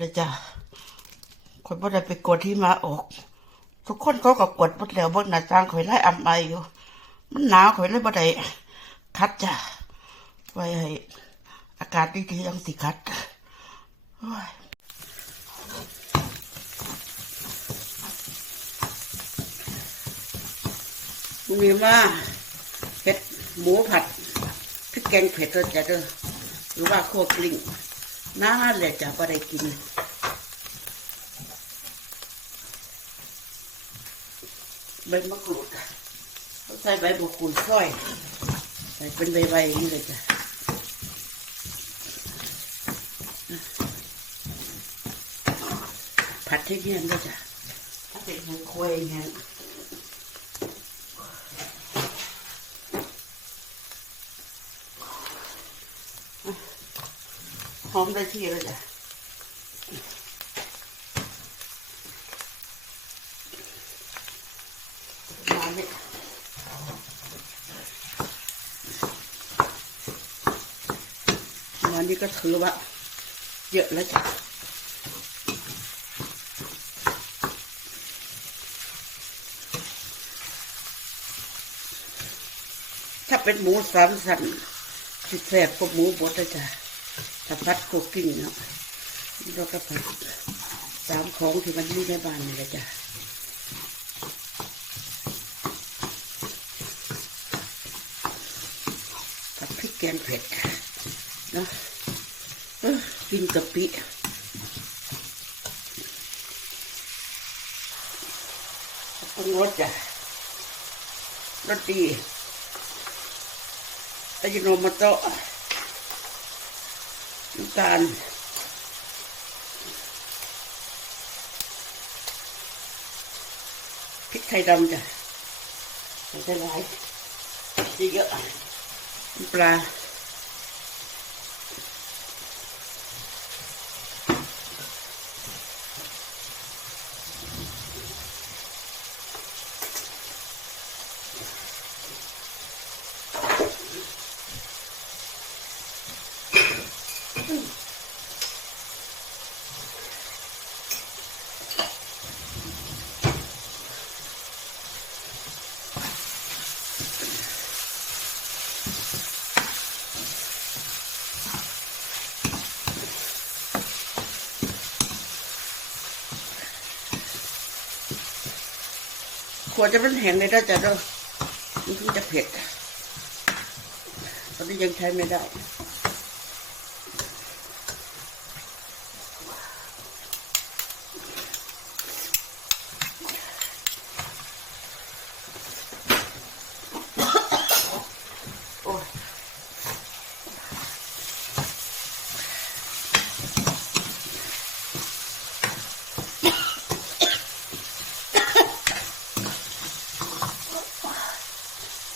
เลยจ้ะคนบ่ได้ไปกดที่มาออก ทุกคนเขาก็กดหมดแล้วบ่หน้าต่างข่อยไล่อำไออยู่ มันหนาวข่อยเลยบ่ได้คัดจ้ะไว้ให้อากาศดีๆจังสิคัดโอ้ยมีมาเผ็ดหมูผัดพริกแกงเผ็ดเด้อจ้ะเด้อหรือว่าโคกลิ้ง น่าแหละจ้ะบ่ได้กินใบมะกรูดเขาใส่ใบมะกรูดซอย ใส่เป็นใบๆอย่างนี้เลยจ้ะผัดที่เงี้ยนด้วยจ้ะถ้าเป็นหัวควายเงี้ย หอมได้ที่เลยจ้ะมาเนี่ยวันนี้ก็ถือว่าเยอะแล้วจ้ะถ้าเป็นหมูสามสันสิแสบก็หมูบดเลยจ้ะ ถ้าพัดโคกิ้งเนาะเราก็ผัดสามของที่มันมีในบ้านนี่แหละจ้ะผัดพริกแกงเผ็ดเนาะกินกะปิปรุงรสจ้ะรสดีอายิโนโมโตะ น้ำตาลพริกไทยดำจ้ะใส่ได้หลายเยอะปลา วดจะเป็นแห้งเลยนะจ๊ะเด้อมันถึงจะเผ็ดตอนนี้ยังใช้ไม่ได้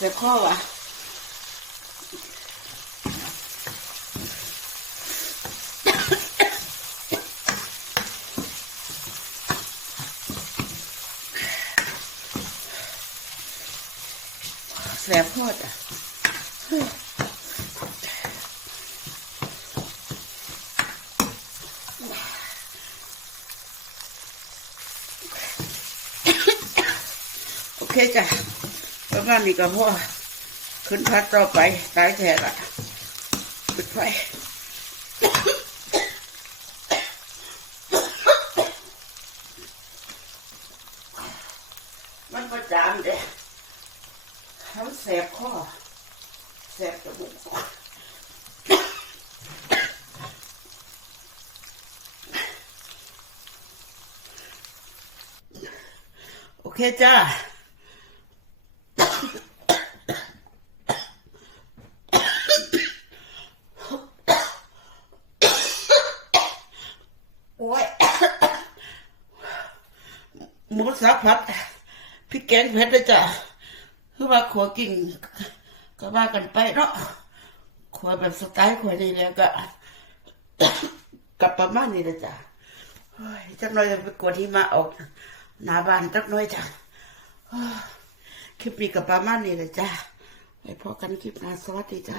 เจ็บข้อวะแสบข้อจ้ะโอเคจ้ะ ประมาณนี้ก็พอขึ้นพัดต่อไปตายแท้ละปิดไฟมันประจามเด้เขาแสบคอแสบจมูกโอเคจ้า โอ้ย หมูสับผัดพริกแกงเผ็ดเลยจ้ะคือว่าขัวกิ่งก็ว่ากันไปเนาะขัวแบบสไตล์ขัวนี่แล้วก็กับประมาณนี้เลยจ้ะจักหน่อยจะไปกวดที่มาออกหน้าบ้านจักหน่อยจ้ะคลิปนี้กับประมาณนี้เลยจ้ะไว้พอกันคลิปหน้าสวัสดีจ้ะ